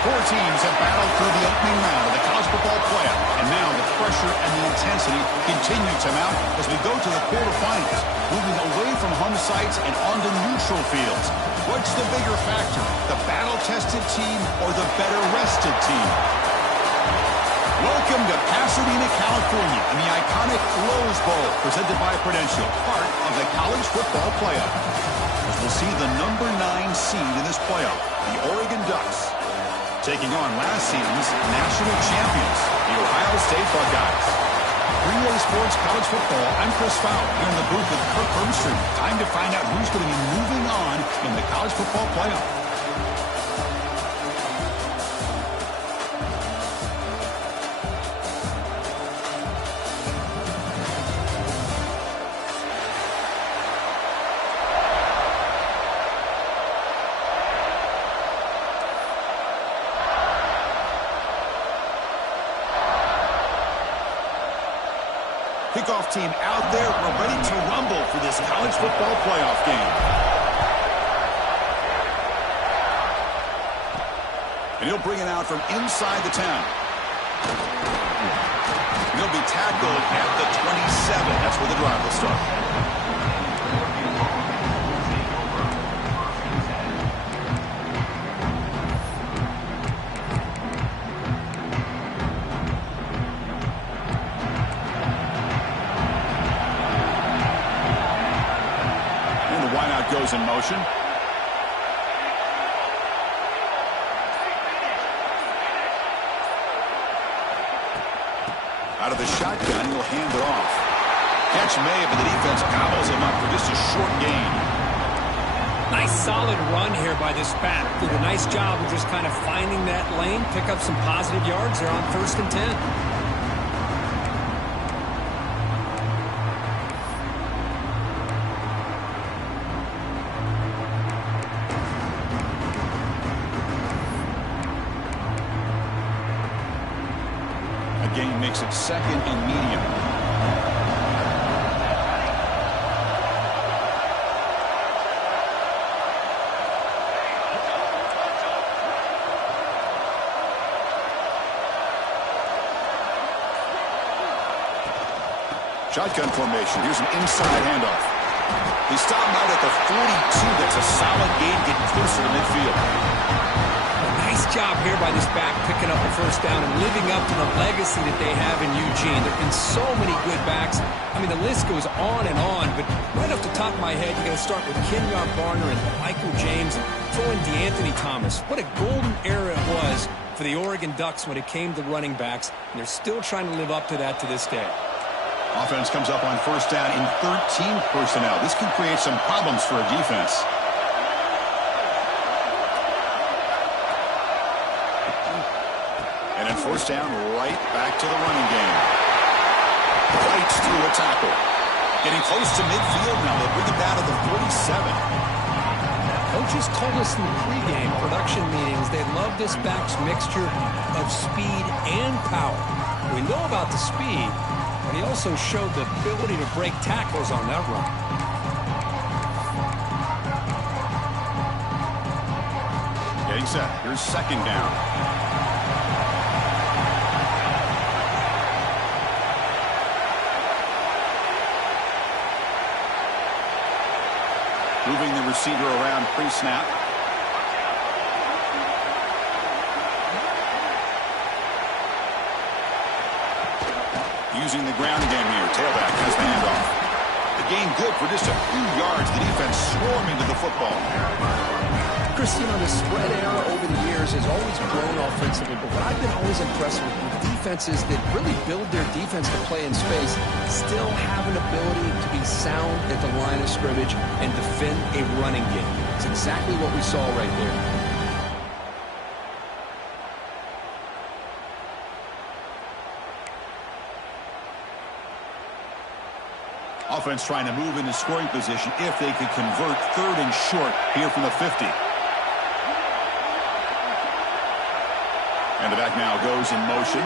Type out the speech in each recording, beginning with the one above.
Four teams have battled through the opening round of the college football playoff, and now the pressure and the intensity continue to mount as we go to the quarterfinals, moving away from home sites and onto neutral fields. What's the bigger factor, the battle-tested team or the better-rested team? Welcome to Pasadena, California, and the iconic Rose Bowl, presented by Prudential, part of the college football playoff. As we'll see the number 9 seed in this playoff, the Oregon Ducks, taking on last season's national champions, the Ohio State Buckeyes. 3A Sports College Football, I'm Chris Fowler, here in the booth with Kirk Herbstreit. Time to find out who's going to be moving on in the college football playoff. Kickoff team out there. We're ready to rumble for this college football playoff game. And he'll bring it out from inside the 10. He'll be tackled at the 27. That's where the drive will start. Goes in motion. Out of the shotgun, he'll hand it off. Catch made, but the defense gobbles him up for just a short gain. Nice solid run here by this back. Did a nice job of just kind of finding that lane, pick up some positive yards. They're on 1st and 10. Gain makes it 2nd and medium. Shotgun formation. Here's an inside handoff. He stopped out at the 42. That's a solid gain, getting closer to midfield. Nice job here by this back, picking up a 1st down and living up to the legacy that they have in Eugene. There have been so many good backs. I mean, the list goes on and on, but right off the top of my head, you're going to start with Kenyon Barner and Michael James and throw in DeAnthony Thomas. What a golden era it was for the Oregon Ducks when it came to running backs, and they're still trying to live up to that to this day. Offense comes up on 1st down in 13 personnel. This can create some problems for a defense. And 1st down, right back to the running game. Fights through a tackle. Getting close to midfield now. They'll bring it down to the 47. Coaches told us in the pregame production meetings they love this back's mixture of speed and power. We know about the speed, but he also showed the ability to break tackles on that run. Getting set. Here's 2nd down. Moving the receiver around pre-snap. Using the ground game here. Tailback has the handoff. The gain good for just a few yards. The defense swarming to the football. Chris, you know, the spread era over the years has always grown offensively, but what I've been always impressed with defenses that really build their defense to play in space still have an ability to be sound at the line of scrimmage and defend a running game. It's exactly what we saw right there. Offense trying to move into scoring position if they could convert 3rd and short here from the 50. And the back now goes in motion.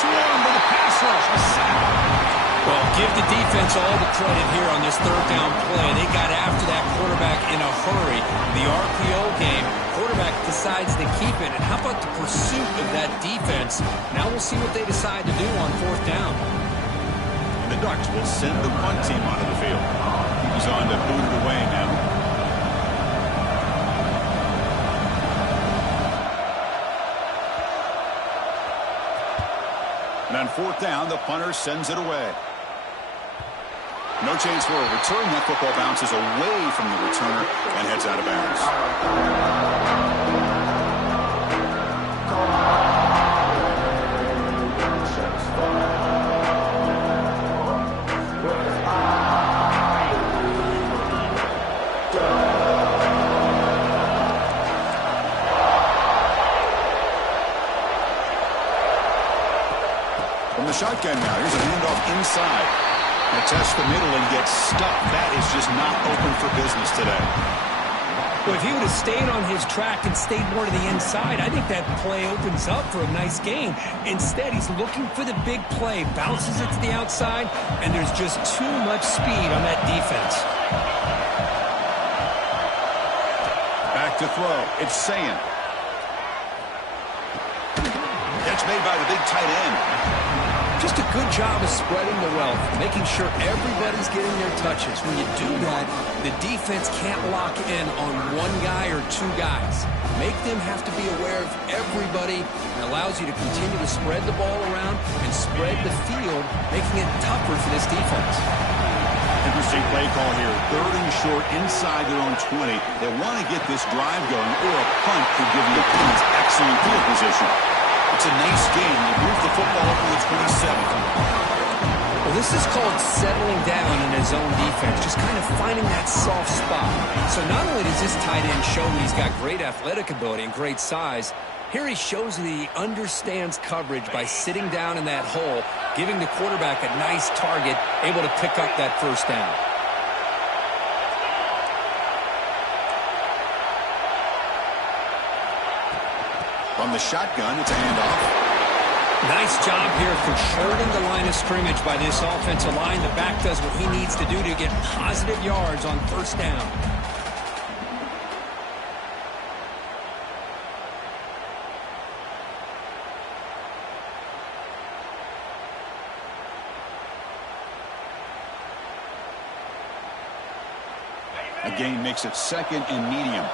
Swarm by the pass rush. A sack. Well, give the defense all the credit here on this third down play. They got after that quarterback in a hurry. The RPO game, quarterback decides to keep it. And how about the pursuit of that defense? Now we'll see what they decide to do on fourth down. And the Ducks will send the punt team onto the field. He's on to boot it away now. And on fourth down, the punter sends it away. No chance for a return. That football bounces away from the returner and heads out of bounds. From the shotgun now, here's a handoff inside. They test the middle and gets stuck. That is just not open for business today. Well, if he would have stayed on his track and stayed more to the inside, I think that play opens up for a nice gain. Instead, he's looking for the big play, bounces it to the outside, and there's just too much speed on that defense. Back to throw. It's Sayin. Catch made by the big tight end. Just a good job of spreading the wealth, making sure everybody's getting their touches. When you do that, the defense can't lock in on one guy or two guys. Make them have to be aware of everybody, and allows you to continue to spread the ball around and spread the field, making it tougher for this defense. Interesting play call here. Third and short inside their own 20. They want to get this drive going, or a punt could give the opponents excellent field position. It's a nice game. They move the football up to the 27. Well, this is called settling down in his own defense, just kind of finding that soft spot. So not only does this tight end show he's got great athletic ability and great size, here he shows that he understands coverage by sitting down in that hole, giving the quarterback a nice target, able to pick up that first down. From the shotgun, it's a handoff. Nice job here controlling the line of scrimmage by this offensive line. The back does what he needs to do to get positive yards on first down. A gain makes it second and medium.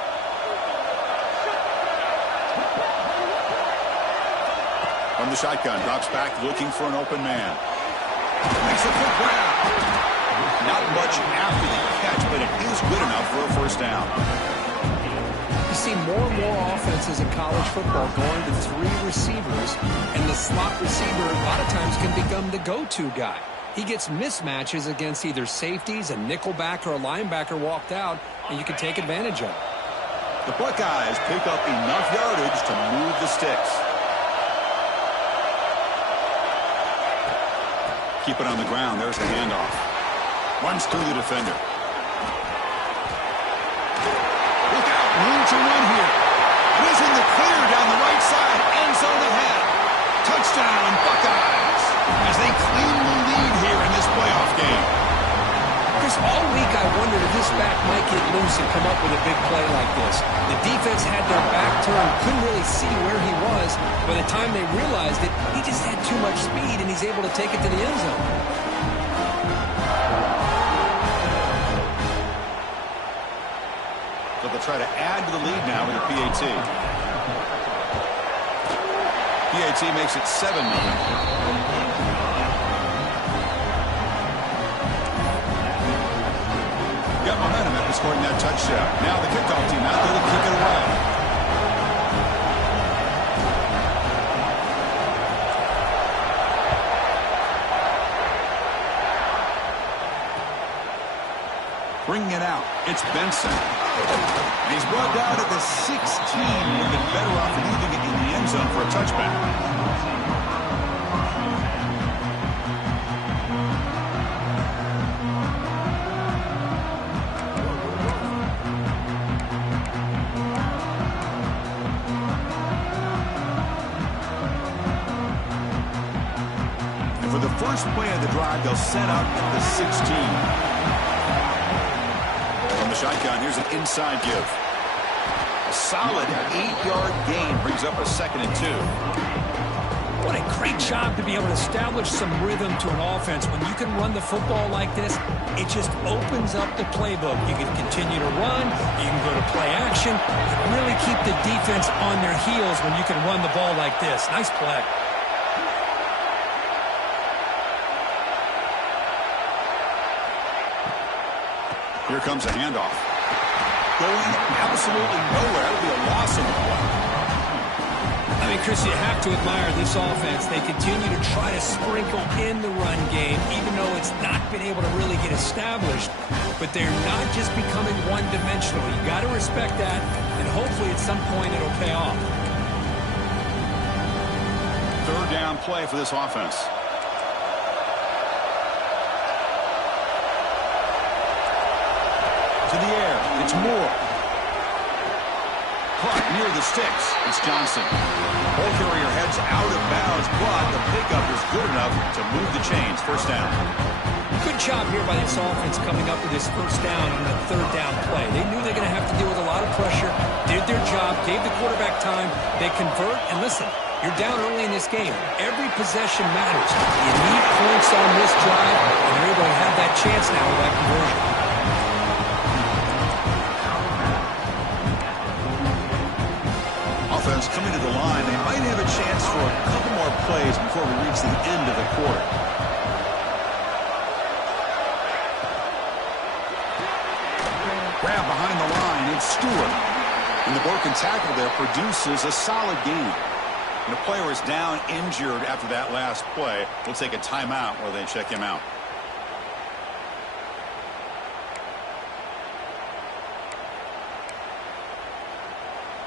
From the shotgun, drops back looking for an open man. Makes a quick grab. Not much after the catch, but it is good enough for a first down. You see more and more offenses in college football going to three receivers, and the slot receiver a lot of times can become the go-to guy. He gets mismatches against either safeties, a nickelback, or a linebacker walked out, and you can take advantage of it. The Buckeyes pick up enough yardage to move the sticks. Keep it on the ground. There's the handoff. Runs through the defender. Look out. Room to run here. He's in the clear down the right side. End zone ahead. Touchdown, Buckeyes. As they claim the lead here in this playoff game. Chris, all week I wondered if this back might get loose and come up with a big play like this. The defense had their back turned, couldn't really see where he was. By the time they realized it, he just had too much speed, and he's able to take it to the end zone. So they'll try to add to the lead now with a PAT. PAT makes it 7-0. Got momentum after scoring that touchdown. Now the kickoff team out there to kick it away. Bringing it out, it's Benson. And he's brought down at the 16. Would have been better off leaving it in the end zone for a touchback. last play of the drive, they'll set up at the 16. From the shotgun, here's an inside give. A solid 8-yard gain brings up a 2nd and 2. What a great job to be able to establish some rhythm to an offense. When you can run the football like this, it just opens up the playbook. You can continue to run. You can go to play action. And really keep the defense on their heels when you can run the ball like this. Nice play. Here comes a handoff. Going absolutely nowhere. That'll be a loss on the play. I mean, Chris, you have to admire this offense. They continue to try to sprinkle in the run game, even though it's not been able to really get established. But they're not just becoming one-dimensional. You got to respect that, and hopefully at some point it'll pay off. 3rd down play for this offense. To the air. It's Moore. Caught near the sticks. It's Johnson. Ball carrier heads out of bounds, but the pickup is good enough to move the chains. 1st down. Good job here by this offense coming up with this 1st down on the 3rd down play. They knew they're going to have to deal with a lot of pressure, did their job, gave the quarterback time. They convert, and listen, you're down early in this game. Every possession matters. You need points on this drive, and they're able to have that chance now with that conversion. Offense coming to the line. They might have a chance for a couple more plays before we reach the end of the quarter. Grab behind the line. It's Stewart. And the broken tackle there produces a solid gain. And the player is down injured after that last play. We'll take a timeout while they check him out.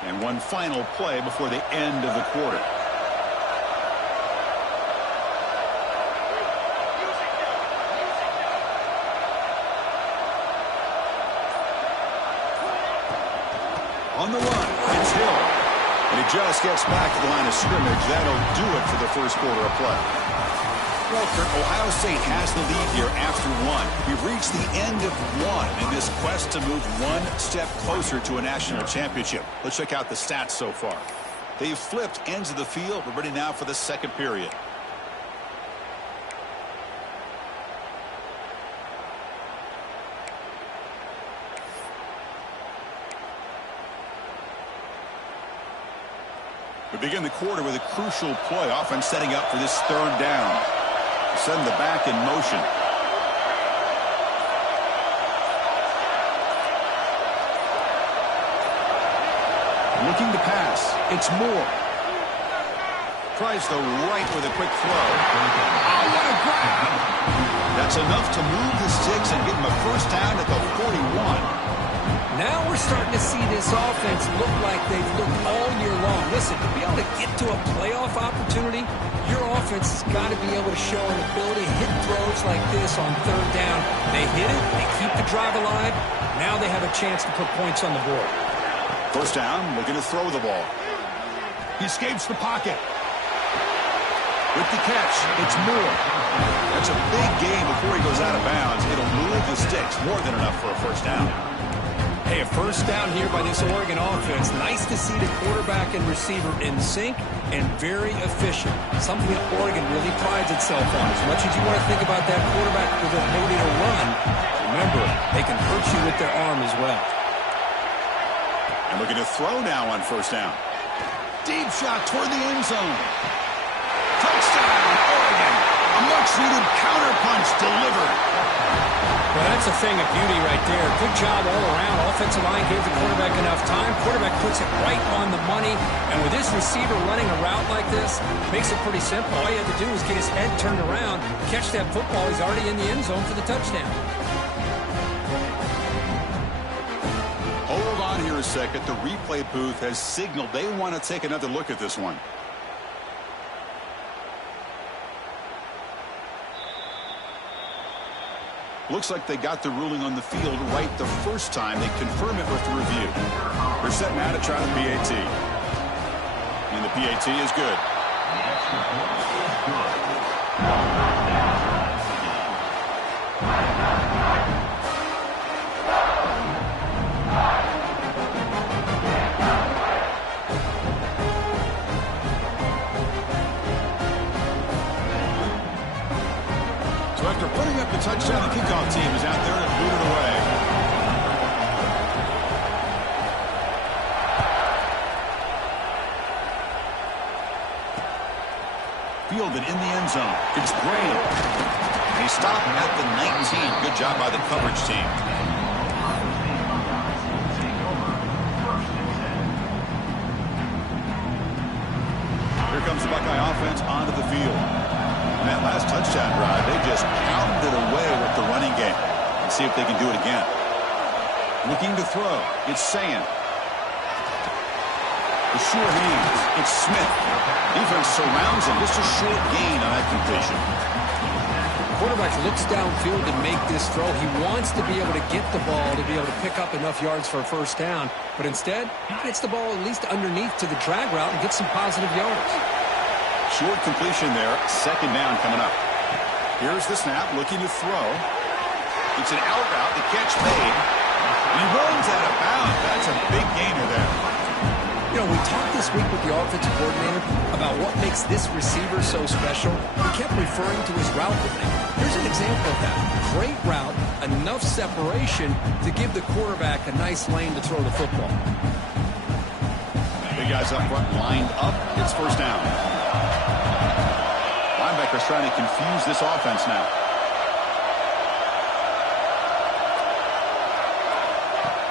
And one final play before the end of the quarter. On the run, it's Hill. And he just gets back to the line of scrimmage. That'll do it for the 1st quarter of play. Well, Kurt, Ohio State has the lead here after 1. We've reached the end of 1 in this quest to move one step closer to a national championship. Let's check out the stats so far. They've flipped ends of the field. We're ready now for the 2nd period. We begin the quarter with a crucial play. Offense setting up for this 3rd down. Send the back in motion. Looking to pass. It's Moore. Tries the right with a quick throw. Oh, what a grab! That's enough to move the sticks and get him a 1st down at the 41. Now we're starting to see this offense look like they've looked all year long. Listen, to be able to get to a playoff opportunity, your offense has got to be able to show an ability to hit throws like this on 3rd down. They hit it, they keep the drive alive. Now they have a chance to put points on the board. 1st down, looking to throw the ball. He escapes the pocket. With the catch, it's Moore. That's a big gain before he goes out of bounds. It'll move the sticks, more than enough for a 1st down. Hey, a 1st down here by this Oregon offense. Nice to see the quarterback and receiver in sync and very efficient. Something that Oregon really prides itself on. As much as you want to think about that quarterback with the ability to run, remember, they can hurt you with their arm as well. And looking to throw now on 1st down. Deep shot toward the end zone. Touchdown, Oregon. A much-needed counterpunch delivered. Well, that's a thing of beauty right there. Good job all around. Offensive line gave the quarterback enough time. Quarterback puts it right on the money. And with this receiver running a route like this, makes it pretty simple. All you have to do is get his head turned around, catch that football. He's already in the end zone for the touchdown. Hold on here a second. The replay booth has signaled they want to take another look at this one. Looks like they got the ruling on the field right the first time. They confirm it with the review. They're set now to try the PAT. And the PAT is good. So after putting up the touchdown, the kickoff team is out there to boot it away. Fielded in the end zone. It's Gray. He stopped at the 19. Good job by the coverage team. Here comes the Buckeye offense onto the field. And that last touchdown drive, they just pounded away with the running game. Let's see if they can do it again. Looking to throw. It's Sayin. The sure hands. It's Smith. Defense surrounds him. Just a short gain on that completion. Quarterback looks downfield and make this throw. He wants to be able to get the ball to be able to pick up enough yards for a first down. But instead, he gets the ball at least underneath to the drag route and gets some positive yards. Short completion there. Second down coming up. Here's the snap. Looking to throw. It's an out route. The catch made. He runs out of bounds. That's a big gainer there. You know, we talked this week with the offensive coordinator about what makes this receiver so special. He kept referring to his route running. Here's an example of that. Great route, enough separation to give the quarterback a nice lane to throw the football. Big guys up front lined up. It's first down. Linebackers trying to confuse this offense now.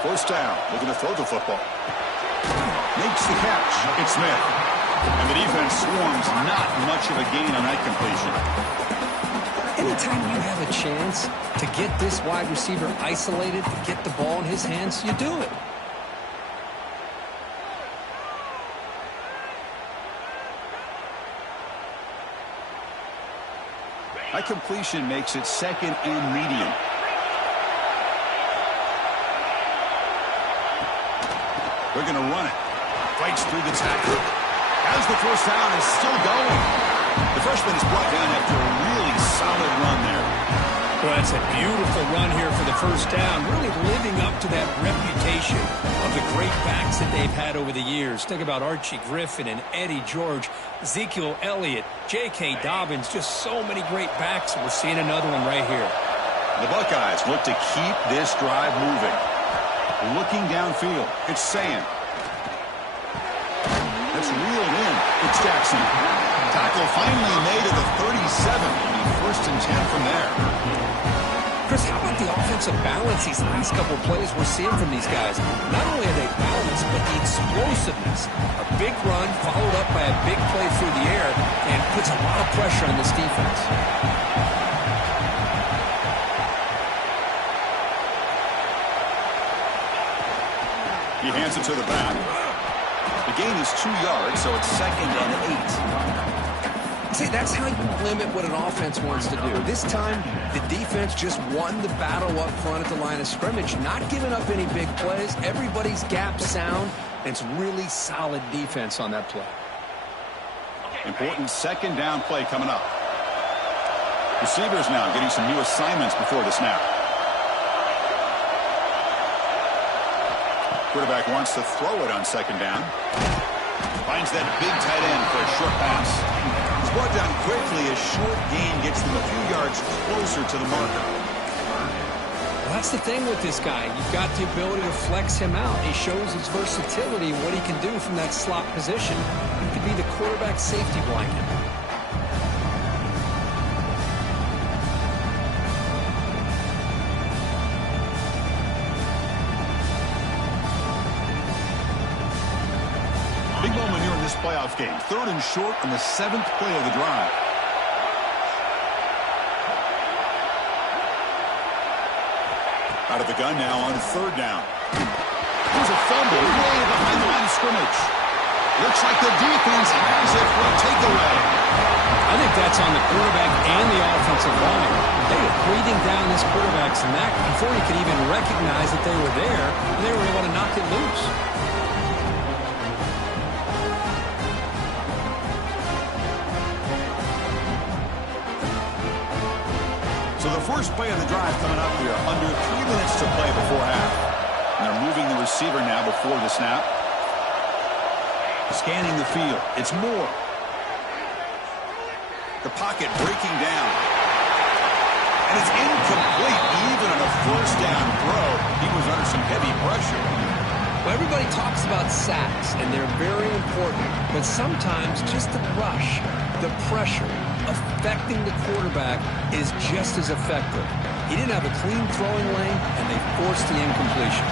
First down. Looking to throw the football. Makes the catch. It's Smith. And the defense swarms. Not much of a gain on that completion. Anytime you have a chance to get this wide receiver isolated, to get the ball in his hands, you do it. That completion makes it second and medium. They're going to run it. Fights through the tackle. Has the first down and still going. The freshman is brought down after a really solid run there. Well, that's a beautiful run here for the first down. Really living up to that reputation of the great backs that they've had over the years. Think about Archie Griffin and Eddie George, Ezekiel Elliott, J.K. Dobbins. Just so many great backs. We're seeing another one right here. The Buckeyes look to keep this drive moving. Looking downfield. It's Sayin. That's reeled in. It's Jackson. Tackle finally made at the 37. It'll be first and 10 from there. Chris, how about the offensive balance these last couple of plays we're seeing from these guys? Not only are they balanced, but the explosiveness. A big run followed up by a big play through the air and puts a lot of pressure on this defense. He hands it to the back. The gain is 2 yards, so it's second and 8. See, that's how you limit what an offense wants to do. This time, the defense just won the battle up front at the line of scrimmage, not giving up any big plays. Everybody's gap sound, and it's really solid defense on that play. Important second down play coming up. Receivers now getting some new assignments before the snap. Quarterback wants to throw it on second down. Finds that big tight end for a short pass. He's brought down quickly. A short gain gets them a few yards closer to the marker. Well, that's the thing with this guy. You've got the ability to flex him out. He shows his versatility and what he can do from that slot position. He could be the quarterback safety blanket. Big moment here in this playoff game. Third and short on the 7th play of the drive. Out of the gun now on third down. There's a fumble way behind the line of scrimmage. Looks like the defense has it for a takeaway. I think that's on the quarterback and the offensive line. They were breathing down this quarterback's neck before he could even recognize that they were there, and they were able to knock it loose. So the First play of the drive coming up here. Under 3 minutes to play before half. And they're moving the receiver now before the snap. Scanning the field. It's Moore. The pocket breaking down. And it's incomplete. Even on a first down throw, he was under some heavy pressure. Well, everybody talks about sacks, and they're very important. But sometimes just the rush, the pressure, affecting the quarterback is just as effective. He didn't have a clean throwing lane, and they forced the incompletion.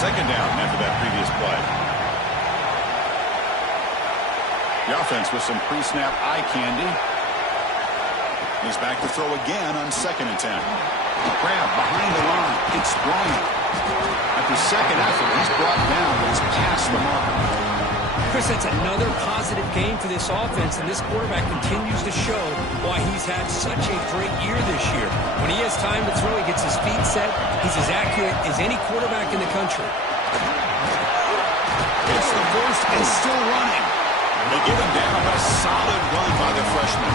Second down after that previous play. The offense with some pre-snap eye candy. He's back to throw again on 2nd and 10. Grab behind the line. It's Bryant. At the second effort, he's brought down. He's past the marker. Chris, that's another positive game for this offense, and this quarterback continues to show why he's had such a great year this year. When he has time to throw, he gets his feet set. He's as accurate as any quarterback in the country. It's the first and still running. They get him down, but a solid run by the freshman.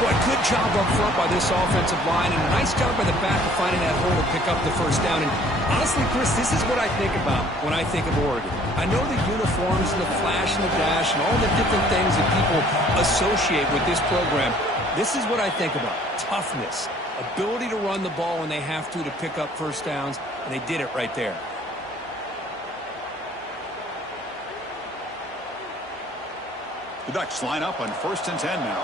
Boy, good job up front by this offensive line, and a nice job by the back of finding that hole to pick up the first down. And honestly, Chris, this is what I think about when I think of Oregon. I know the uniforms and the flash and the dash and all the different things that people associate with this program. This is what I think about. Toughness, ability to run the ball when they have to pick up first downs, and they did it right there. The Ducks line up on 1st and 10 now.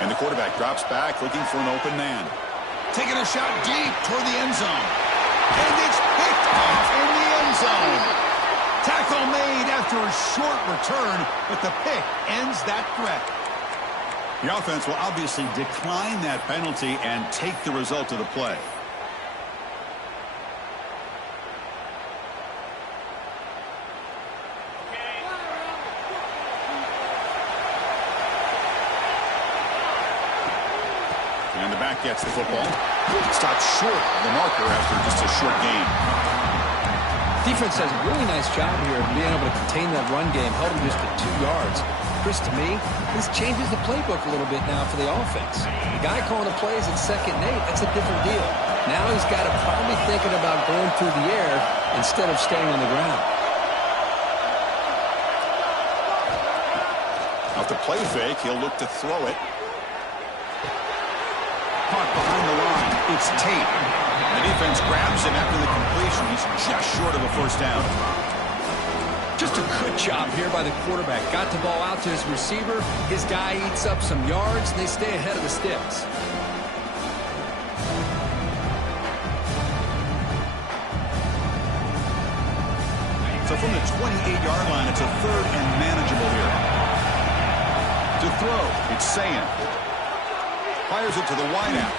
And the quarterback drops back, looking for an open man. Taking a shot deep toward the end zone. And it's picked off in the end zone. Tackle made after a short return, but the pick ends that threat. The offense will obviously decline that penalty and take the result of the play. And the back gets the football. Stopped short of the marker after just a short gain. Defense does a really nice job here of being able to contain that run game, held him just at 2 yards. Chris, to me, this changes the playbook a little bit now for the offense. The guy calling the plays at 2nd and 8, that's a different deal. Now he's got to probably thinking about going through the air instead of staying on the ground. Off the play fake, he'll look to throw it. Caught behind the line. It's Tate. The defense grabs him after the completion. He's just short of a first down. Just a good job here by the quarterback. Got the ball out to his receiver. His guy eats up some yards, and they stay ahead of the sticks. So from the 28-yard line, it's a 3rd and manageable here. To throw, it's Sayan. Fires it to the wideout.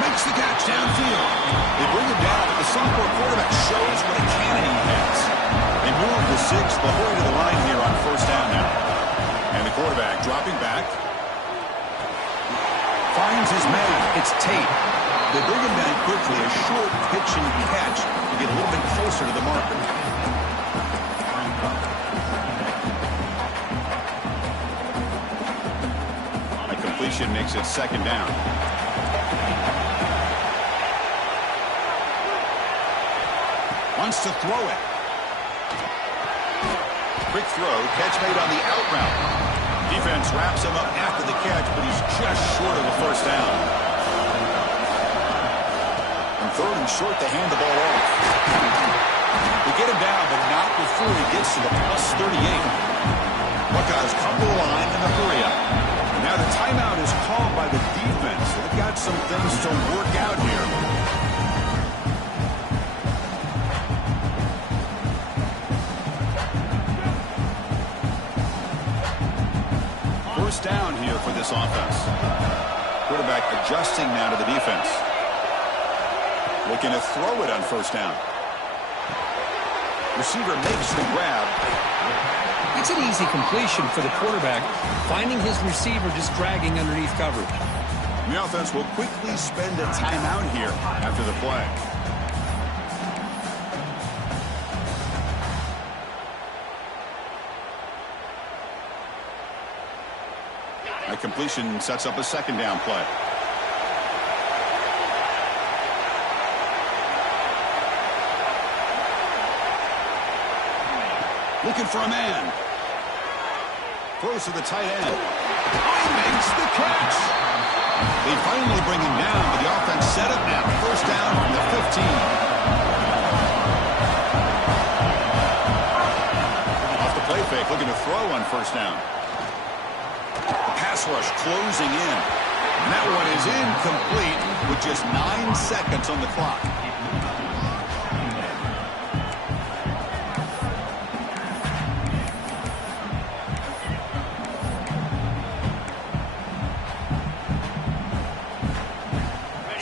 Makes the catch downfield. They bring him down, but the sophomore quarterback shows what a cannon he has. They move the 6th the whole way to the line here on first down now. And the quarterback dropping back. Finds his man. It's Tate. They bring him down quickly. A short pitch and catch to get a little bit closer to the marker. Makes it 2nd down. Wants to throw it. Quick throw. Catch made on the out route. Defense wraps him up after the catch, but he's just short of a first down. And 3rd and short, they hand the ball off. They get him down, but not before he gets to the +38. Buckeyes come to the line in a hurry up. Now the timeout is called by the defense. They've got some things to work out here. First down here for this offense. Quarterback adjusting now to the defense. Looking to throw it on first down. Receiver makes the grab. It's an easy completion for the quarterback, finding his receiver just dragging underneath coverage. The offense will quickly spend a timeout here after the play. A completion sets up a second down play. Looking for a man. Throws to the tight end. He makes the catch. They finally bring him down, but the offense set up now. First down from the 15. Off the play fake, looking to throw on first down. The pass rush closing in. And that one is incomplete with just 9 seconds on the clock.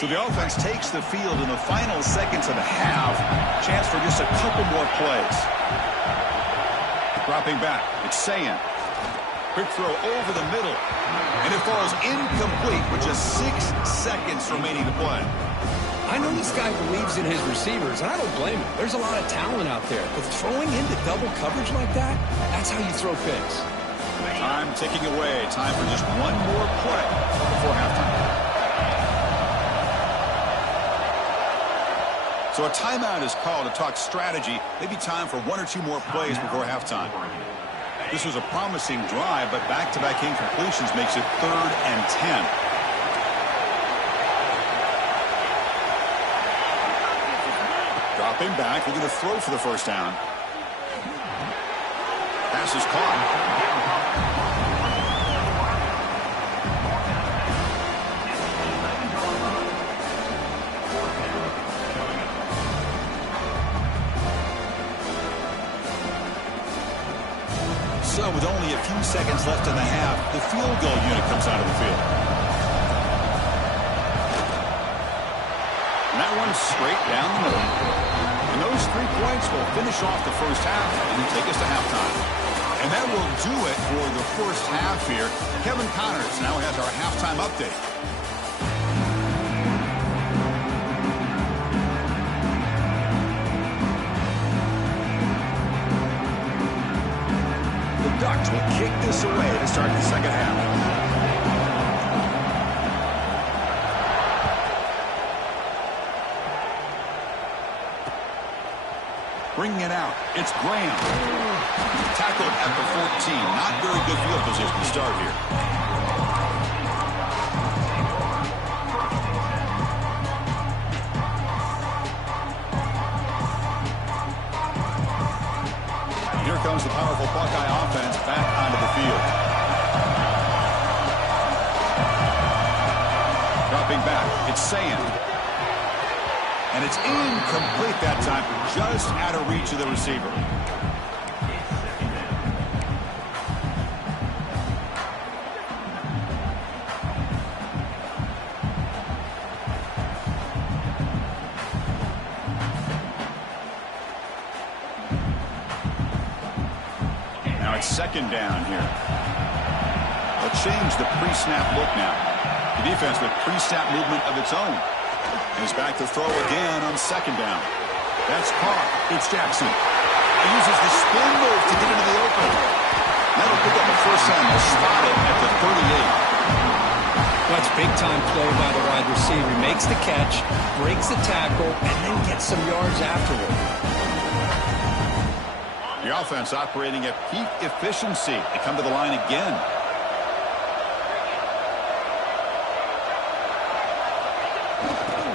So the offense takes the field in the final seconds of the half. Chance for just a couple more plays. Dropping back, it's Sayan. Quick throw over the middle. And it falls incomplete with just 6 seconds remaining to play. I know this guy believes in his receivers, and I don't blame him. There's a lot of talent out there. But throwing into double coverage like that, that's how you throw picks. Time ticking away. Time for just one more play before halftime. So a timeout is called to talk strategy. Maybe time for 1 or 2 more plays before halftime. This was a promising drive, but back-to-back incompletions makes it 3rd and 10. Dropping back, looking to throw for the first down. Pass is caught. So with only a few seconds left in the half, the field goal unit comes out of the field. And that one's straight down the middle. And those 3 points will finish off the first half and take us to halftime. And that will do it for the first half here. Kevin Connors now has our halftime update. Ducks will kick this away to start the second half. Bringing it out, it's Graham. Tackled at the 14. Not very good field position to start here. Here comes the powerful Buckeye offense back onto the field. Dropping back, it's Sayan. And it's incomplete that time, just out of reach of the receiver. Second down here. They'll change the pre-snap look now. The defense with pre-snap movement of its own. And he's back to throw again on second down. That's caught. It's Jackson. He uses the spin move to get into the open. That'll pick up a first down. They'll spot it at the 38. Well, that's big-time play by the wide receiver. He makes the catch, breaks the tackle, and then gets some yards afterward. The offense operating at peak efficiency. They come to the line again.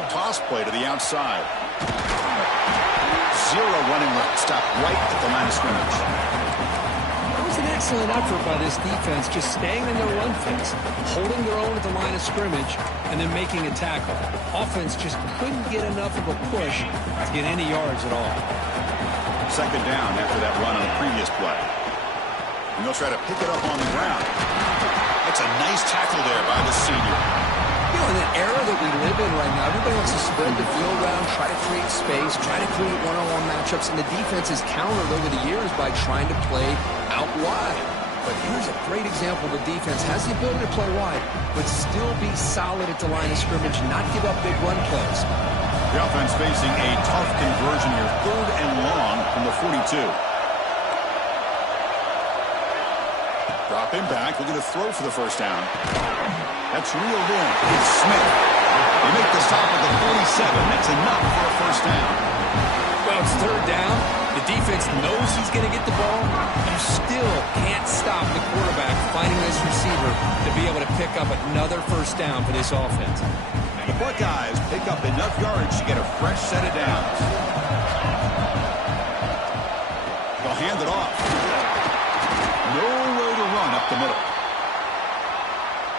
Toss play to the outside. 0 running left. Stop right at the line of scrimmage. That was an excellent effort by this defense, just staying in their run fix, holding their own at the line of scrimmage, and then making a tackle. Offense just couldn't get enough of a push to get any yards at all. Second down after that run on the previous play. And they'll try to pick it up on the ground. That's a nice tackle there by the senior. You know, in the era that we live in right now, everybody wants to spread the field around, try to create space, try to create one-on-one matchups, and the defense has countered over the years by trying to play out wide. But here's a great example. The defense has the ability to play wide, but still be solid at the line of scrimmage, not give up big run plays. The offense facing a tough conversion here. 3rd and long from the 42. Drop him back, looking to throw for the first down. That's reeled in. It's Smith. They make the stop at the 47. That's enough for a first down. Well, it's third down. The defense knows he's going to get the ball. You still can't stop the quarterback finding this receiver to be able to pick up another first down for this offense. The Buckeyes pick up enough yards to get a fresh set of downs. They'll hand it off. Nowhere to run up the middle.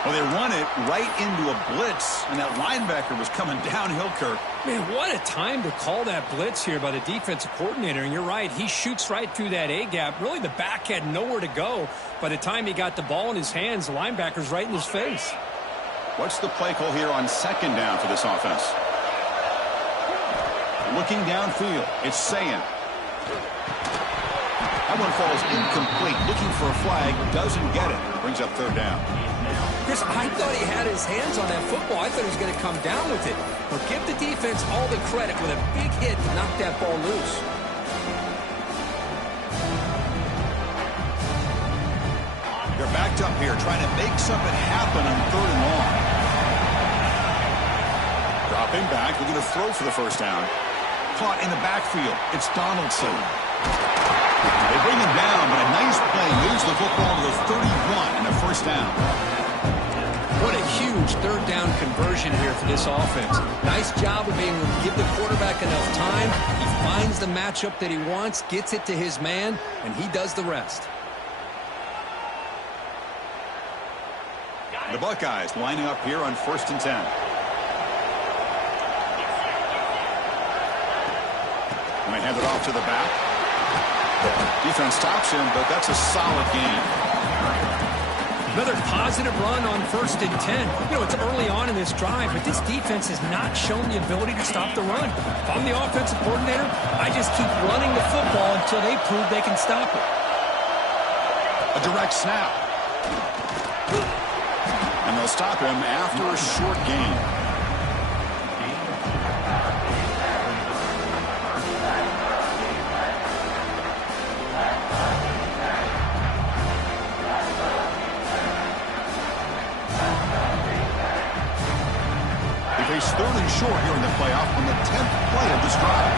Well, they run it right into a blitz, and that linebacker was coming downhill, Kirk. Man, what a time to call that blitz here by the defensive coordinator. And you're right, he shoots right through that A-gap. Really, the back had nowhere to go. By the time he got the ball in his hands, the linebacker's right in his face. What's the play call here on second down for this offense? Looking downfield, it's Sayin. That one falls incomplete. Looking for a flag, doesn't get it. Brings up third down. Chris, I thought he had his hands on that football. I thought he was going to come down with it. But give the defense all the credit with a big hit to knock that ball loose. They're backed up here, trying to make something happen on third and long. Dropping back, looking to throw for the first down. Caught in the backfield. It's Donaldson. They bring him down, but a nice play moves the football to the 31 and a first down. What a huge third down conversion here for this offense. Nice job of being able to give the quarterback enough time. He finds the matchup that he wants, gets it to his man, and he does the rest. The Buckeyes lining up here on 1st and 10. And they hand it off to the back. Defense stops him, but that's a solid game. Another positive run on 1st and 10. You know, it's early on in this drive, but this defense has not shown the ability to stop the run. If I'm the offensive coordinator, I just keep running the football until they prove they can stop it. A direct snap. And they'll stop him after a short gain. It's 3rd and short here in the playoff on the 10th play of this drive.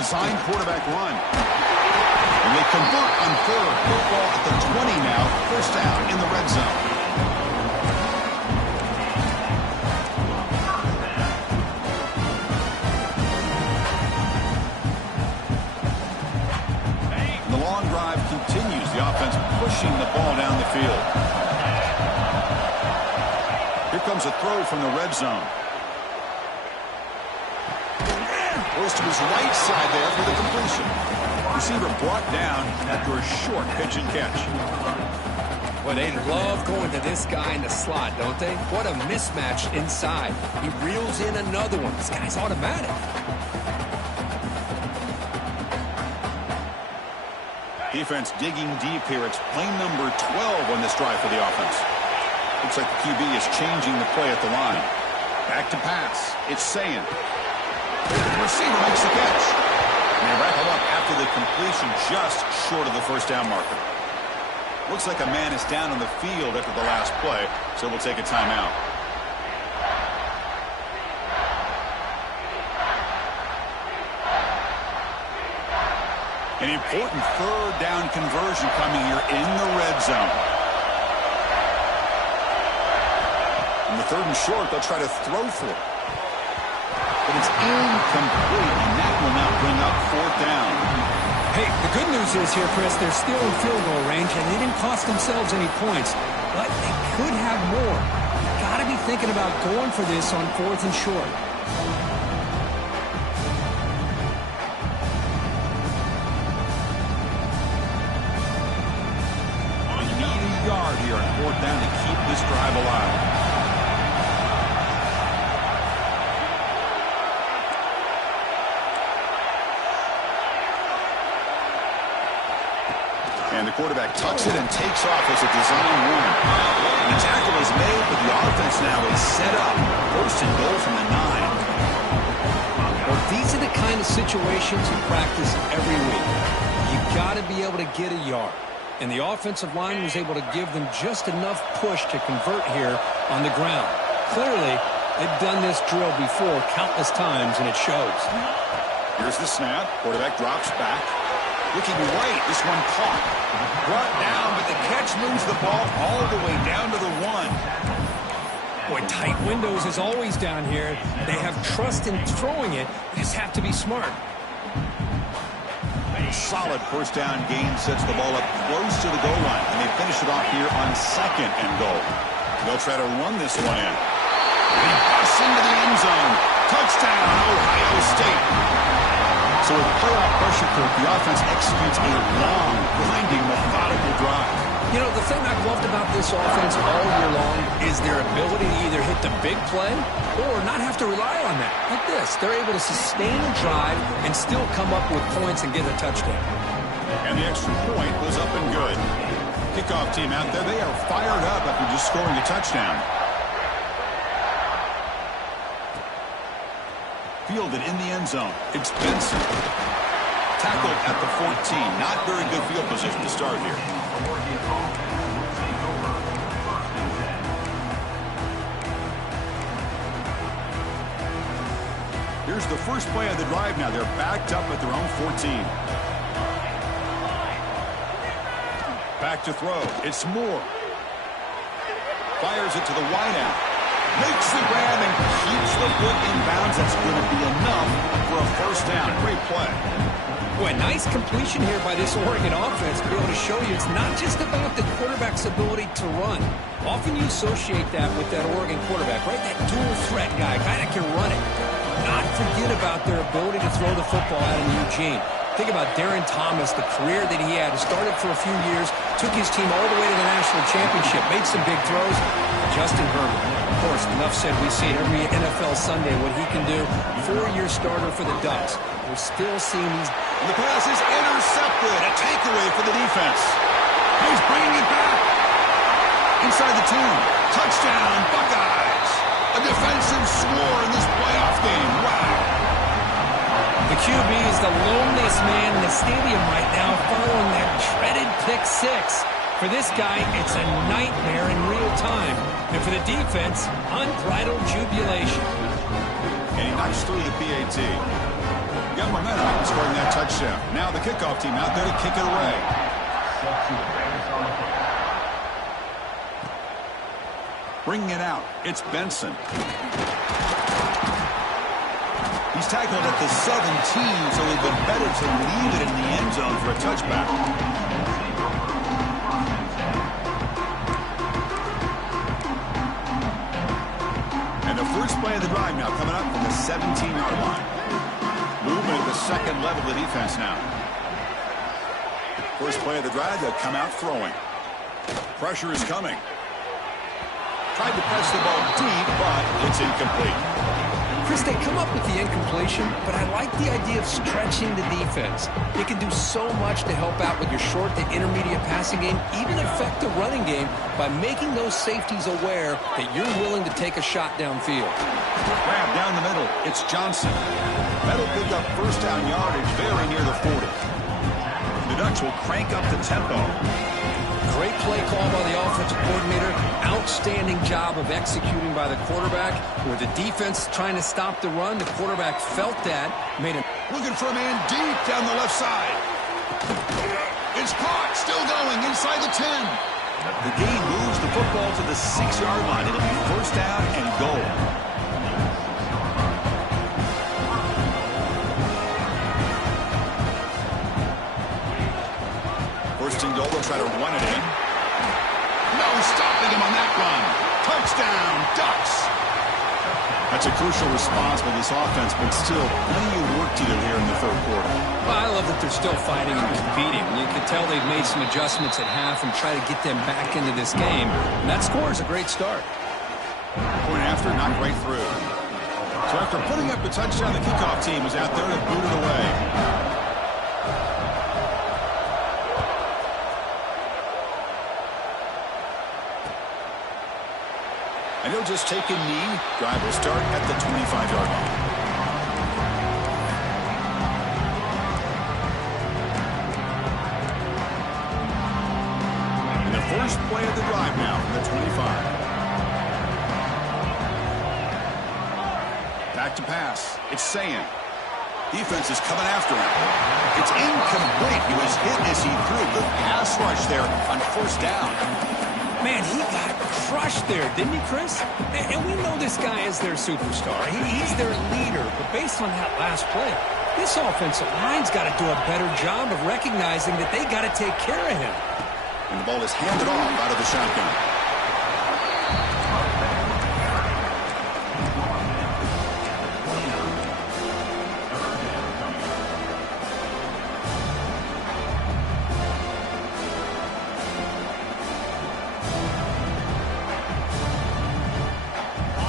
Design quarterback run. And they convert on 3rd. Football at the 20 now. First down in the red zone. The long drive continues. The offense pushing the ball down the field. Here comes a throw from the red zone. Goes to his right side there for the completion. Receiver brought down after a short pitch and catch. Well, they love going to this guy in the slot, don't they? What a mismatch inside. He reels in another one. This guy's automatic. Defense digging deep here. It's play number 12 on this drive for the offense. Looks like the QB is changing the play at the line. Back to pass. It's Sayin. The receiver makes the catch. And they wrap him up after the completion just short of the first down marker. Looks like a man is down on the field after the last play, so we'll take a timeout. An important third down conversion coming here in the red zone. In the 3rd and short, they'll try to throw for it. But it's incomplete, and that will now bring up 4th down. Hey, the good news is here, Chris, they're still in field goal range, and they didn't cost themselves any points. But they could have more. Got to be thinking about going for this on 4th and short. Yard here on 4th down to keep this drive alive. And the quarterback tucks it and takes off as a design run. And the tackle is made, but the offense now is set up. 1st and goal from the 9. Well, these are the kind of situations you practice every week. You got to be able to get a yard. And the offensive line was able to give them just enough push to convert here on the ground. Clearly, they've done this drill before countless times, and it shows. Here's the snap. Quarterback drops back. Looking right. This one caught. Brought down, but the catch moves the ball all the way down to the 1. Boy, tight windows is always down here. They have trust in throwing it. They just have to be smart. Solid first down gain sets the ball up close to the goal line. And they finish it off here on 2nd and goal. They'll try to run this one in. He busts into the end zone. Touchdown, Ohio State. So with playoff pressure, Kirk, the offense executes a long, grinding, methodical drive. You know, the thing I've loved about this offense all year long is their ability to either hit the big play or not have to rely on that. Like this, they're able to sustain a drive and still come up with points and get a touchdown. And the extra point was up and good. Kickoff team out there, they are fired up after just scoring a touchdown. Fielded in the end zone. It's Benson. Tackled at the 14. Not very good field position to start here. Here's the first play of the drive now. They're backed up at their own 14. Back to throw. It's Moore. Fires it to the wideout. Makes the grab and keeps the foot in bounds. That's going to be enough for a first down. Great play. Boy, nice completion here by this Oregon offense to be able to show you it's not just about the quarterback's ability to run. Often you associate that with that Oregon quarterback, right? That dual threat guy that can run it. Not forget about their ability to throw the football out in Eugene. Think about Darren Thomas, the career that he had. He started for a few years, took his team all the way to the national championship, made some big throws. Justin Herbert, of course, enough said. We see it every NFL Sunday what he can do. 4-year starter for the Ducks. We're still seeing these. The pass is intercepted. A takeaway for the defense. He's bringing it back. Inside the 2. Touchdown, Buckeyes. A defensive score in this playoff game. Wow. The QB is the loneliest man in the stadium right now following that dreaded pick 6. For this guy, it's a nightmare in real time. And for the defense, unbridled jubilation. And he knocks through the PAT. Got momentum scoring that touchdown. Now the kickoff team out there to kick it away. Bringing it out, it's Benson. He's tackled at the 17, so they've been better to leave it in the end zone for a touchback. And the first play of the drive now coming up from the 17-yard line. Movement at the second level of the defense now. First play of the drive, they'll come out throwing. Pressure is coming. Tried to press the ball deep, but it's incomplete. Chris, they come up with the incompletion, but I like the idea of stretching the defense. You can do so much to help out with your short to intermediate passing game, even affect the running game by making those safeties aware that you're willing to take a shot downfield. Grab down the middle. It's Johnson. That'll pick up first down yardage very near the 40. The Ducks will crank up the tempo. Great play call by the offensive coordinator. Outstanding job of executing by the quarterback. With the defense trying to stop the run, the quarterback felt that. Made him looking for a man deep down the left side. It's caught. Still going inside the 10. The gain moves the football to the 6-yard line. It'll be first down and goal. First and goal, they'll try to run it in. No stopping him on that run. Touchdown, Ducks. That's a crucial response by this offense, but still plenty of work to do here in the third quarter. Well, I love that they're still fighting and competing. You can tell they've made some adjustments at half and try to get them back into this game. And that score is a great start. Point after, not right through. So after putting up the touchdown, the kickoff team is out there to boot it away. And he'll just take a knee. Drive will start at the 25-yard line. play of the drive now from the 25. Back to pass. It's Sayin. Defense is coming after him. It's incomplete. He was hit as he threw. Good pass rush there on first down. Man, he got crushed there, didn't he, Chris? And we know this guy is their superstar. He's their leader. But based on that last play, this offensive line's got to do a better job of recognizing that they got to take care of him. And the ball is handed off out of the shotgun.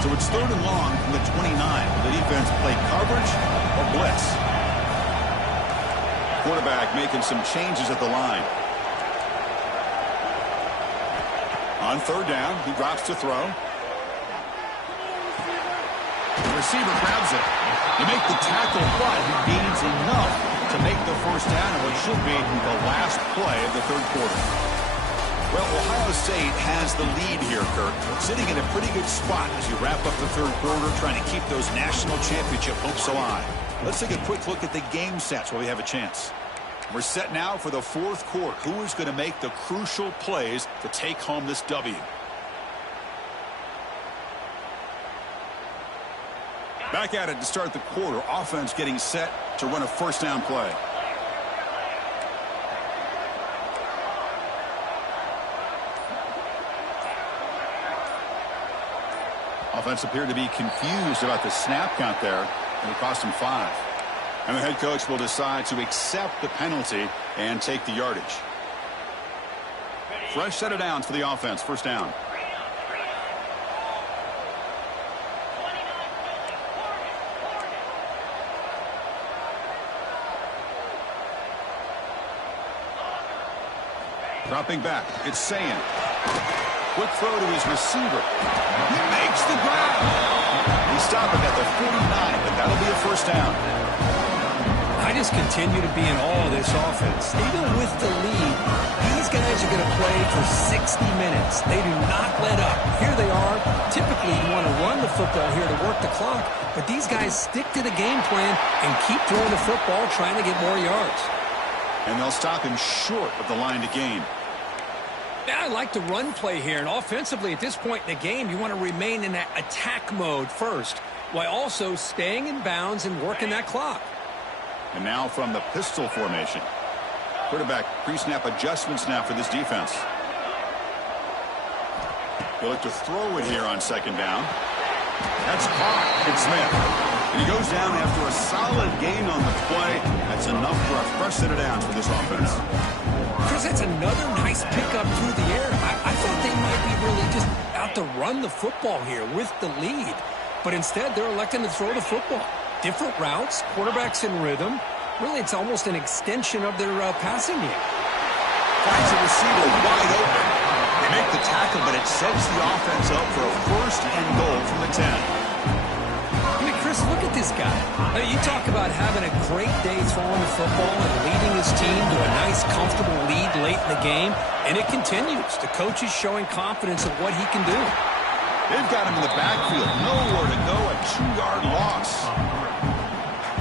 So it's 3rd and long from the 29. Will the defense play coverage or blitz? Quarterback making some changes at the line. On 3rd down, he drops to throw. The receiver grabs it. You make the tackle, but he gains enough to make the first down in what should be the last play of the 3rd quarter. Well, Ohio State has the lead here, Kirk, sitting in a pretty good spot as you wrap up the 3rd quarter, trying to keep those national championship hopes alive. Let's take a quick look at the game stats while we have a chance. We're set now for the 4th quarter. Who is going to make the crucial plays to take home this W? Back at it to start the quarter. Offense getting set to run a first down play. Offense appeared to be confused about the snap count there, and it cost him 5. And the head coach will decide to accept the penalty and take the yardage. Fresh set of downs for the offense. First down. Dropping back. It's Sayin. Quick throw to his receiver. He makes the grab. He's stopping at the 49, but that'll be a first down. I just continue to be in awe of this offense. Even with the lead, these guys are going to play for 60 minutes. They do not let up. Here they are. Typically, you want to run the football here to work the clock, but these guys stick to the game plan and keep throwing the football, trying to get more yards. And they'll stop him short of the line to gain. Yeah, I like the run play here, and offensively at this point in the game, you want to remain in that attack mode first, while also staying in bounds and working that clock. And now from the pistol formation. Quarterback pre-snap adjustments now for this defense. He'll look to throw it here on 2nd down. That's caught. It's Smith. And he goes down after a solid gain on the play. That's enough for a fresh set of downs for this offense. Chris, that's another nice pickup through the air. I thought they might be really just out to run the football here with the lead. But instead, they're electing to throw the football. Different routes, quarterbacks in rhythm. Really, it's almost an extension of their passing game. Finds the receiver wide open. They make the tackle, but it sets the offense up for a first and goal from the 10. Chris, look at this guy. You talk about having a great day throwing the football and leading his team to a nice, comfortable lead late in the game, and it continues. The coach is showing confidence of what he can do. They've got him in the backfield. Nowhere to go, a 2-yard loss.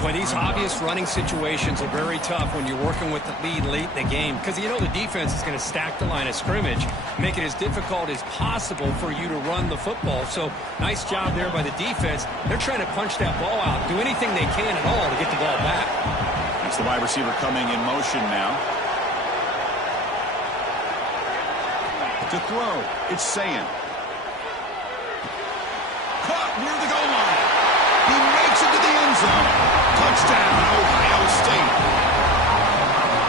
Boy, these obvious running situations are very tough when you're working with the lead late in the game because you know the defense is going to stack the line of scrimmage, make it as difficult as possible for you to run the football. So nice job there by the defense. They're trying to punch that ball out, do anything they can at all to get the ball back. That's the wide receiver coming in motion now. To throw, it's Sayin. Caught near the goal line. He makes it to the end zone. Touchdown, Ohio State.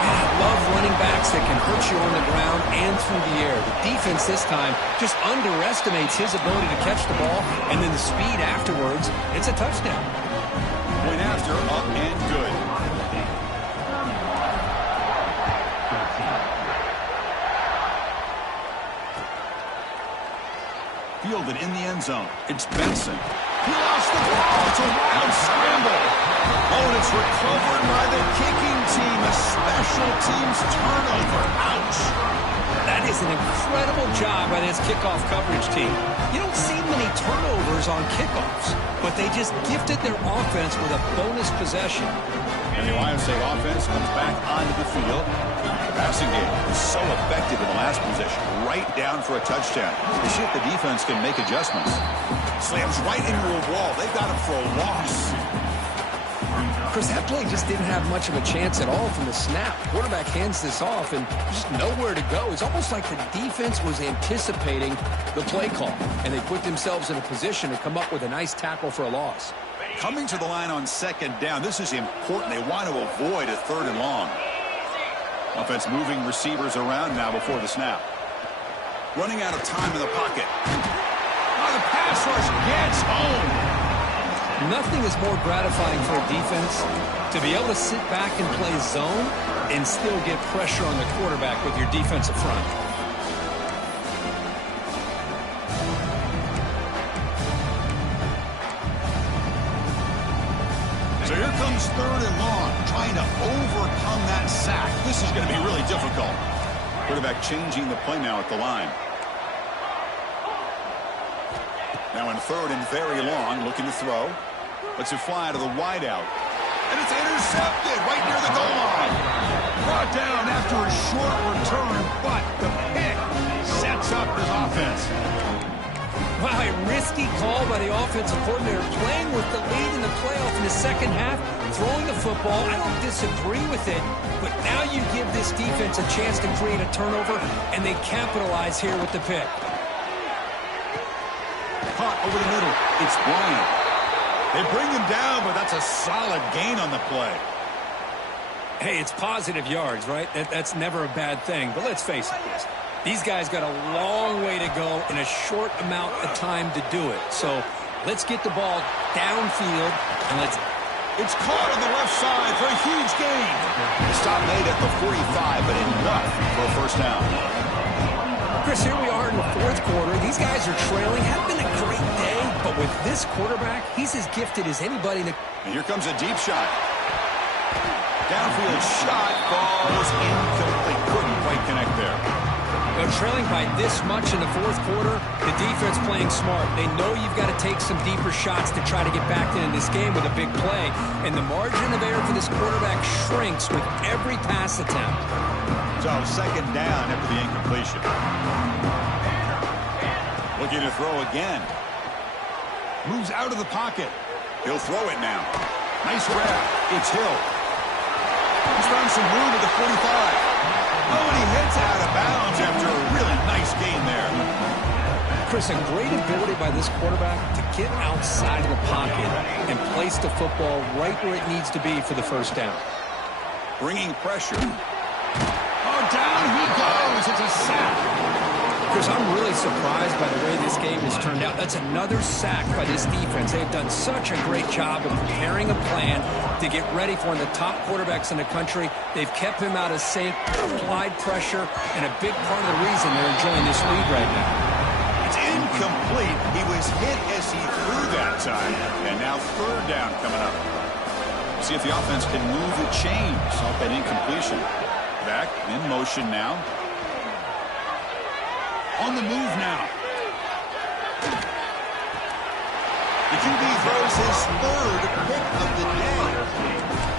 Man, I love running backs that can hurt you on the ground and through the air. The defense this time just underestimates his ability to catch the ball, and then the speed afterwards, it's a touchdown. Point after, up and good. Fielded in the end zone. It's Benson. He lost the ball. It's a wild scramble. Oh, and it's recovered by the kicking team. A special teams turnover. Ouch. That is an incredible job by this kickoff coverage team. You don't see many turnovers on kickoffs, but they just gifted their offense with a bonus possession. And the Ohio State offense comes back onto the field. The passing game was so effective in the last possession, right down for a touchdown. They see if the defense can make adjustments. Slams right into a wall. They've got him for a loss. Chris, that play just didn't have much of a chance at all from the snap. Quarterback hands this off, and just nowhere to go. It's almost like the defense was anticipating the play call, and they put themselves in a position to come up with a nice tackle for a loss. Coming to the line on second down, this is important. They want to avoid a 3rd and long. Offense moving receivers around now before the snap. Running out of time in the pocket. Oh, the pass rush gets home. Nothing is more gratifying for a defense to be able to sit back and play zone and still get pressure on the quarterback with your defensive front. So here comes 3rd and long, trying to overcome that sack. This is going to be really difficult. Quarterback changing the play now at the line. Now in 3rd and very long, looking to throw. Lets it fly to the wideout. And it's intercepted right near the goal line. Brought down after a short return, but the pick sets up his offense. Wow, a risky call by the offensive coordinator, playing with the lead in the playoff in the second half, throwing the football. I don't disagree with it, but now you give this defense a chance to create a turnover, and they capitalize here with the pick. Caught over the middle. It's Bryant. They bring him down, but that's a solid gain on the play. Hey, it's positive yards, right? That's never a bad thing. But let's face it, Chris. These guys got a long way to go in a short amount of time to do it. So let's get the ball downfield, and let's... It's caught on the left side for a huge gain. The stop made at the 45, but enough for a first down. Chris, here we are in the 4th quarter. These guys are trailing. Hasn't been a great day, but with this quarterback, he's as gifted as anybody. And here comes a deep shot. Downfield shot, ball was incomplete. Couldn't quite connect there. They're trailing by this much in the 4th quarter. The defense playing smart. They know you've got to take some deeper shots to try to get back into this game with a big play. And the margin of error for this quarterback shrinks with every pass attempt. So second down after the incompletion. Looking to throw again. Moves out of the pocket. He'll throw it now. Nice grab. It's Hill. He's found some room at the 45. Oh, and he hits out of bounds after a really nice gain there. Chris, a great ability by this quarterback to get outside of the pocket and place the football right where it needs to be for the first down. Bringing pressure. Oh, down he goes. It's a sack. Chris, I'm really surprised by the way this game has turned out. That's another sack by this defense. They've done such a great job of preparing a plan to get ready for one of the top quarterbacks in the country. They've kept him out of sync, applied pressure, and a big part of the reason they're enjoying this lead right now. It's incomplete. He was hit as he threw that time. And now 3rd down coming up. See if the offense can move the chains off that incompletion. Back in motion now. On the move now. The QB throws his 3rd pick of the day.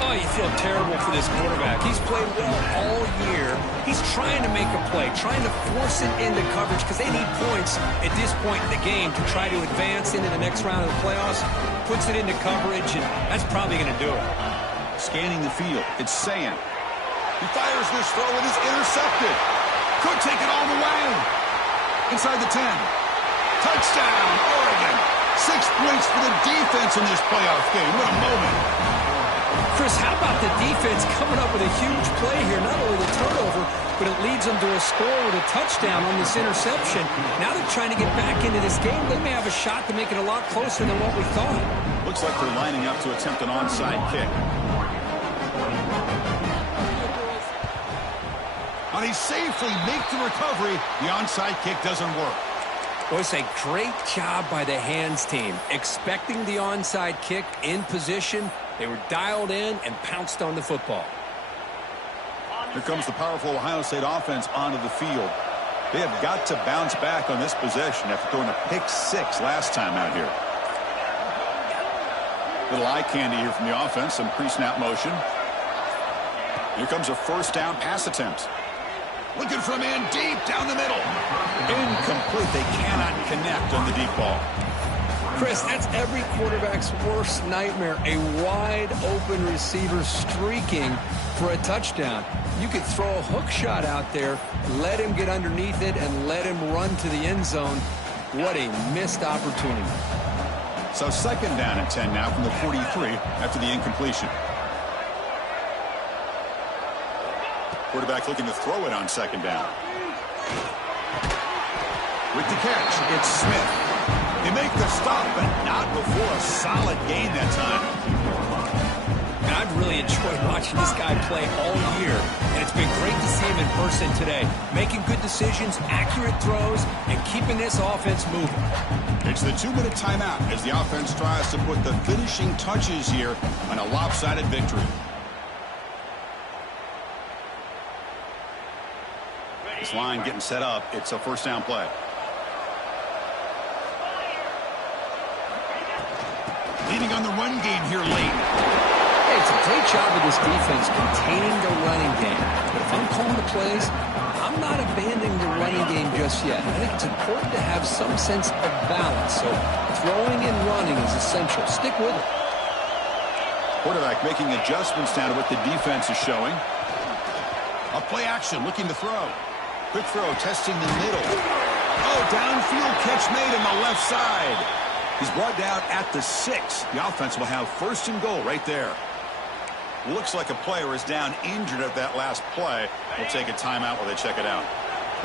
Oh, you feel terrible for this quarterback. He's played well all year. He's trying to make a play, trying to force it into coverage because they need points at this point in the game to try to advance into the next round of the playoffs. Puts it into coverage, and that's probably going to do it. Scanning the field. It's Sand. He fires this throw and is intercepted. Could take it all the way. Inside the 10. Touchdown, Oregon. 6 points for the defense in this playoff game. What a moment. Chris, how about the defense coming up with a huge play here? Not only the turnover, but it leads them to a score with a touchdown on this interception. Now they're trying to get back into this game. They may have a shot to make it a lot closer than what we thought. Looks like they're lining up to attempt an onside kick. And he safely makes the recovery. The onside kick doesn't work. Well, it's a great job by the hands team. Expecting the onside kick in position. They were dialed in and pounced on the football. Here comes the powerful Ohio State offense onto the field. They have got to bounce back on this possession after throwing a pick-6 last time out here. Little eye candy here from the offense, some pre-snap motion. Here comes a first down pass attempt. Looking for a man deep down the middle. Incomplete. They cannot connect on the deep ball. Chris, that's every quarterback's worst nightmare. A wide-open receiver streaking for a touchdown. You could throw a hook shot out there, let him get underneath it, and let him run to the end zone. What a missed opportunity. So second down and 10 now from the 43 after the incompletion. Quarterback looking to throw it on second down. With the catch, it's Smith. They make the stop, but not before a solid gain that time. And I've really enjoyed watching this guy play all year, and it's been great to see him in person today. Making good decisions, accurate throws, and keeping this offense moving. It's the 2-minute timeout as the offense tries to put the finishing touches here on a lopsided victory. This line getting set up. It's a first down play. Leading on the run game here late. Hey, it's a great job of this defense containing the running game. But if I'm calling the plays, I'm not abandoning the running game just yet. I think it's important to have some sense of balance. So throwing and running is essential. Stick with it. Quarterback making adjustments down to what the defense is showing. A play action looking to throw. Quick throw testing the middle. Oh, downfield catch made on the left side. He's brought down at the 6. The offense will have first and goal right there. Looks like a player is down injured at that last play. We'll take a timeout while they check it out.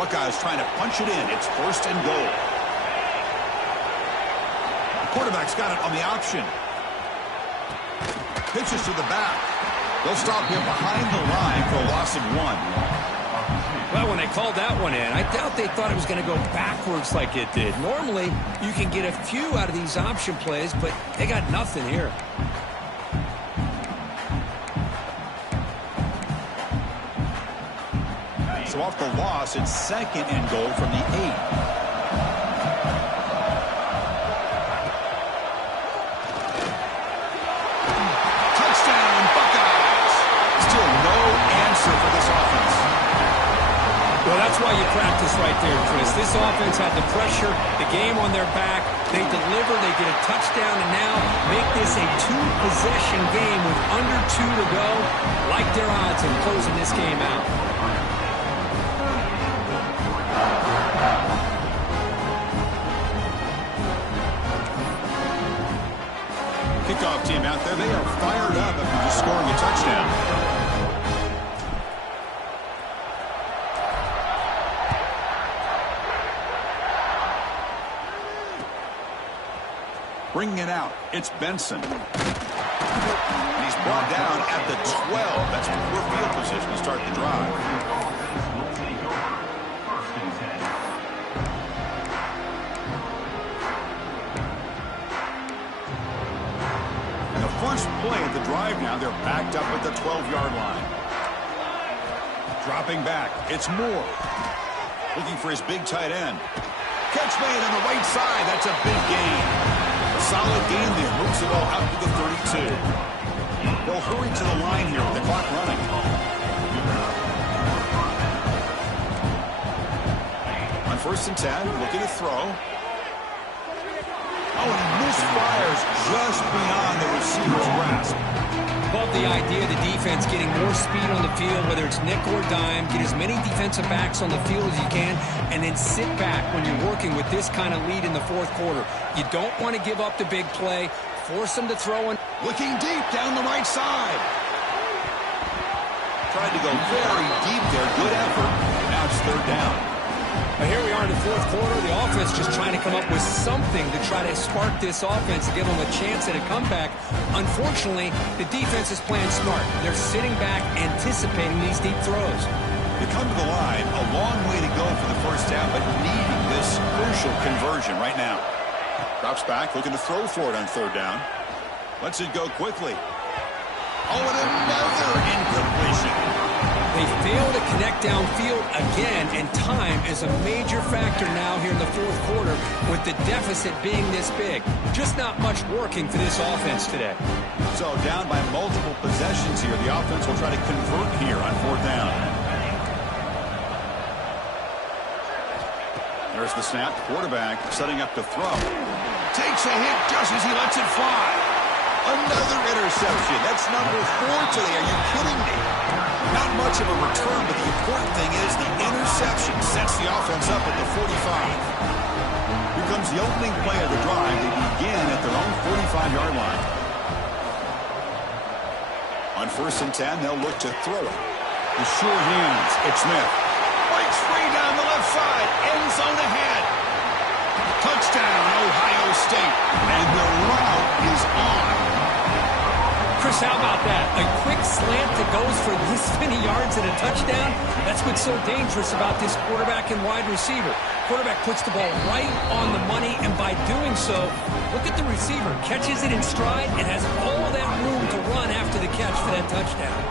Buckeyes trying to punch it in. It's first and goal. The quarterback's got it on the option. Pitches to the back. They'll stop him behind the line for a loss of 1. Well, when they called that one in, I doubt they thought it was going to go backwards like it did. Normally, you can get a few out of these option plays, but they got nothing here. So off the loss, it's second and goal from the 8. Touchdown, Buckeyes! Still no answer for this offense. Well, that's why you practice right there, Chris. This offense had the pressure, the game on their back. They deliver, they get a touchdown, and now make this a 2-possession game with under 2 to go. Like their odds in closing this game out. Kickoff team out there, they are fired up after just scoring a touchdown. Bringing it out, it's Benson. And he's brought down at the 12. That's poor field position to start the drive. And the first play of the drive now, they're backed up at the 12-yard line. Dropping back, it's Moore. Looking for his big tight end. Catch made on the right side, that's a big gain. A solid gain there, moves the ball out to the 32. They'll hurry to the line here with the clock running. On first and 10, looking to throw. Oh, and he misfires just beyond the receiver's grasp. Love the idea of the defense getting more speed on the field, whether it's nickel or dime. Get as many defensive backs on the field as you can, and then sit back when you're working with this kind of lead in the fourth quarter. You don't want to give up the big play. Force them to throw in. Looking deep down the right side. Tried to go very deep there. Good effort. Now it's third down. But here we are in the fourth quarter. The offense just trying to come up with something to try to spark this offense to give them a chance at a comeback. Unfortunately, the defense is playing smart. They're sitting back, anticipating these deep throws. You come to the line, a long way to go for the first down, but needing this crucial conversion right now. Drops back, looking to throw for it on third down. Lets it go quickly. Oh, and another incompletion. They fail to connect connect downfield again, and time is a major factor now here in the fourth quarter with the deficit being this big. Just not much working for this offense today. So down by multiple possessions here. The offense will try to convert here on fourth down. There's the snap. Quarterback setting up to throw. Takes a hit just as he lets it fly. Another interception. That's number 4 today. Are you kidding me? Not much of a return, but the important thing is the interception sets the offense up at the 45. Here comes the opening play of the drive. They begin at their own 45-yard line. On 1st and 10, they'll look to throw it. The sure hands. It's Smith. Breaks free down the left side. End zone ahead. Touchdown, Ohio State. And the route is on. Chris, how about that? A quick slant that goes for this many yards and a touchdown? That's what's so dangerous about this quarterback and wide receiver. Quarterback puts the ball right on the money, and by doing so, look at the receiver. Catches it in stride and has all that room to run after the catch for that touchdown.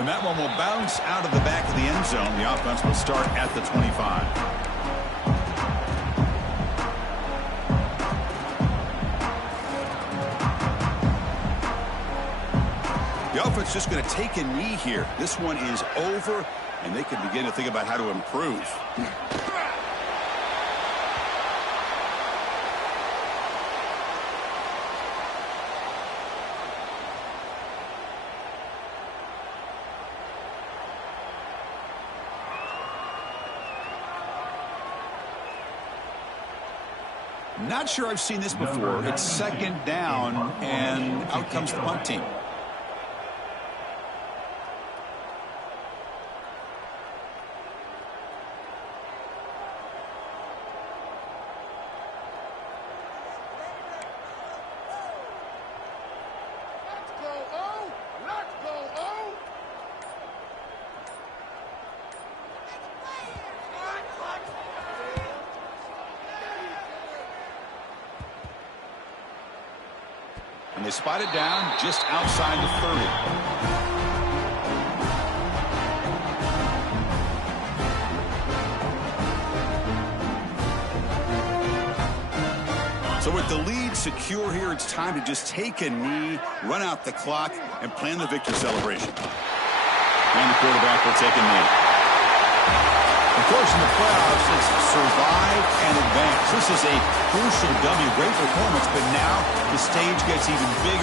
And that one will bounce out of the back of the end zone. The offense will start at the 25. The offense just going to take a knee here. This one is over, and they can begin to think about how to improve. Not sure I've seen this before. It's 2nd down, and out comes the punt team. And they spot it down just outside the 30. So with the lead secure here, it's time to just take a knee, run out the clock, and plan the victory celebration. And the quarterback will take a knee. Of course, in the playoffs, it's survive and advance. This is a crucial W. Great performance, but now the stage gets even bigger.